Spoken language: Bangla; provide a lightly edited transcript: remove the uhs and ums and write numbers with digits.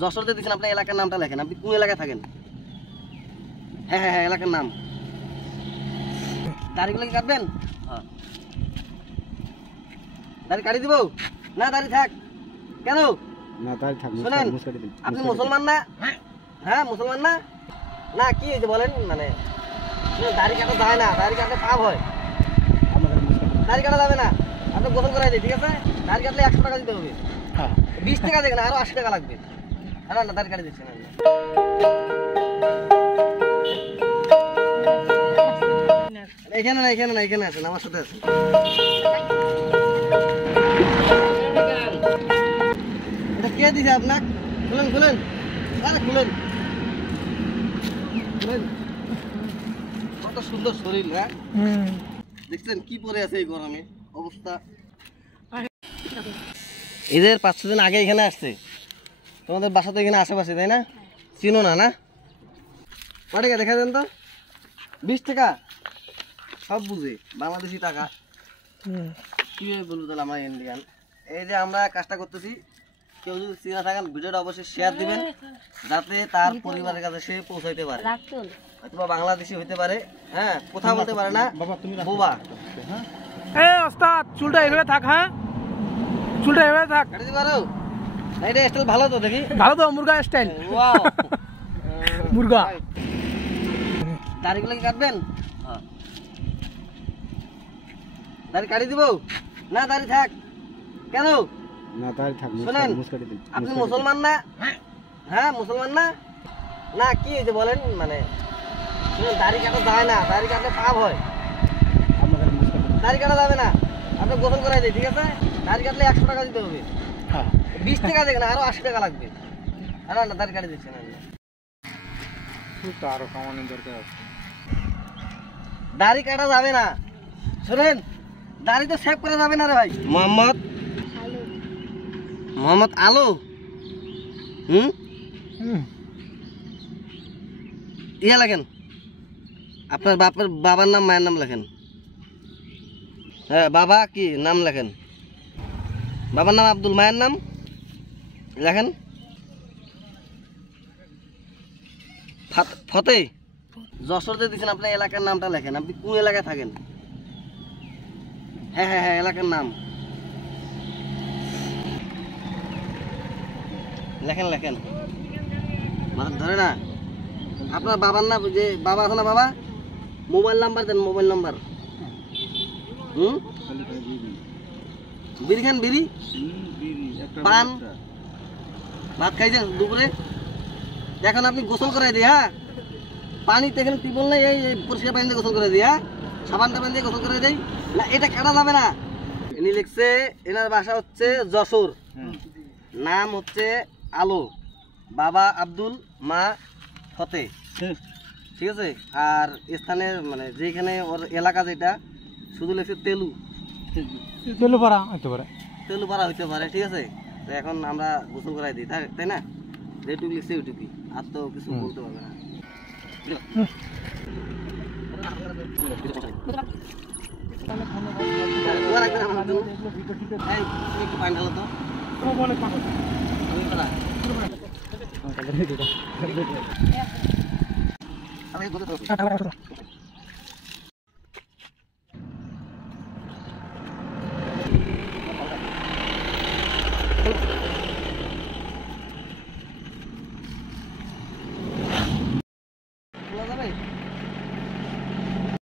যশোরতে দিচ্ছেন, আপনার এলাকার নামটা লেখেন। আপনি কোন এলাকায় থাকেন? হ্যাঁ হ্যাঁ হ্যাঁ, এলাকার নাম। দাড়িগুলো কি কাটবেন? হ্যাঁ, দাড়ি কাটি দিব না? দাড়ি থাক। কেন না দাড়ি থাক, শুনেন, আপনি মুসলমান না? হ্যাঁ মুসলমান না? না কি হয়েছে বলেন? মানে দাড়ি কাটা যায় না, দাড়ি কাটলে পাপ হয়। দাড়ি কাটা যাবে না, আপনি গোসল করাই দিই, ঠিক আছে? দাড়ি কাটলে 100 টাকা দিতে হবে। 20 টাকা দেখেন, আরো 80 টাকা লাগবে। না না, দাড়ি কাটি দিচ্ছি না। এখানে না, এখানে না, এখানে আছেন, আমার সাথে আছেন। এটা কে দিছে আপনার? খুলেন খুলেন, আরে খুলেন খুলেন। কত সুন্দর শরীর, হ্যাঁ দেখছেন কি পরে আছে এই গরমে অবস্থা। এদের 5-6 দিন আগে এখানে আসছে। তোমাদের বাসা তো এখানে আশেপাশে, তাই না? চিনো না? না কয় টাকা দেখা দেন তো? 20 টাকা। সব বুঝে, বাংলাদেশি টাকা। কিভাবে বলবো তাহলে আমরা ইন্ডিয়ান? এই যে আমরা কাজটা করতেছি, কেউ যদি চিনা থাকেন ভিডিওটা অবশ্যই শেয়ার দিবেন, যাতে তার পরিবারের কাছে সে পৌঁছাইতে পারে। হয়তো বাংলাদেশি হইতে পারে, হ্যাঁ কথা বলতে পারে না, বোবা। ওস্তাদ চুলটা এভাবে থাক, হ্যাঁ চুলটা এভাবে থাক। কাটে দিতে পারো? এটা স্টাইল ভালো তো, দেখি ভালো তো, মুরগা স্টাইল। ওয়াও, মুরগা। দাড়িগুলো কি কাটবেন? হ্যাঁ, দাড়ি কাটি দিব না? দাড়ি থাক। কেন না দাড়ি থাক, শুনেন, আপনি মুসলমান না? হ্যাঁ মুসলমান না? না কি হয়েছে বলেন? মানে দাড়ি কাটা যায় না, দাড়ি কাটলে পাপ হয়। দাড়ি কাটা যাবে না, আপনি গোসল করাই দিই, ঠিক আছে? দাড়ি কাটলে 100 টাকা দিতে হবে। 20 টাকা দেখেন, আরো 80 টাকা লাগবে। না না, দাড়ি কাটি দিচ্ছি না। আরো কামানোর দরকার আছে। দাড়ি কাটা যাবে না, শুনেন, দাড়ি তো সেভ করা যাবে না রে ভাই। মোহাম্মদ আলো। ইয়া লেখেন, আপনার বাবার নাম, মায়ের নাম লেখেন। হ্যাঁ বাবা কি নাম লেখেন? বাবার নাম আব্দুল, মায়ের নাম লেখেন ফতে। যশোরতে দিচ্ছেন, আপনার এলাকার নামটা লেখেন। আপনি কোন এলাকায় থাকেন? হ্যাঁ হ্যাঁ হ্যাঁ, এলাকার নাম লেখেন লেখেন। মাথা ধরে না। আপনার বাবার নাম, যে বাবা আছে না, বাবা মোবাইল নাম্বার দেন, মোবাইল নাম্বার। বিড়ি খান? বিড়ি, পান, ভাত খাইছেন দুপুরে? এখন আপনি গোসল করে দিই, হ্যাঁ পানিতে এখানে টিউবওয়েল নেই, এই পরিষ্কার পানি দিয়ে গোসল করে দিই, হ্যাঁ সাবানটা পানি দিয়ে গোসল করে দিই। না এটা কাটা যাবে না। ইনি লিখছে, এনার বাসা হচ্ছে যশোর, নাম হচ্ছে আলো, বাবা আব্দুল, মা ফতে, ঠিক আছে? আর স্থানের মানে যেখানে ওর এলাকা যেটা, শুধু লিখছে তেলুপাড়া হইতে পারে, তেলুপাড়া হইতে পারে, ঠিক আছে? তো এখন আমরা গোসল করাই দিই, তাই না? যেটুকু লিখছে ওইটুকুই, আর তো কিছু বলতে পারবে না। একটু পানি ঢালো তো। খোলা যাবে?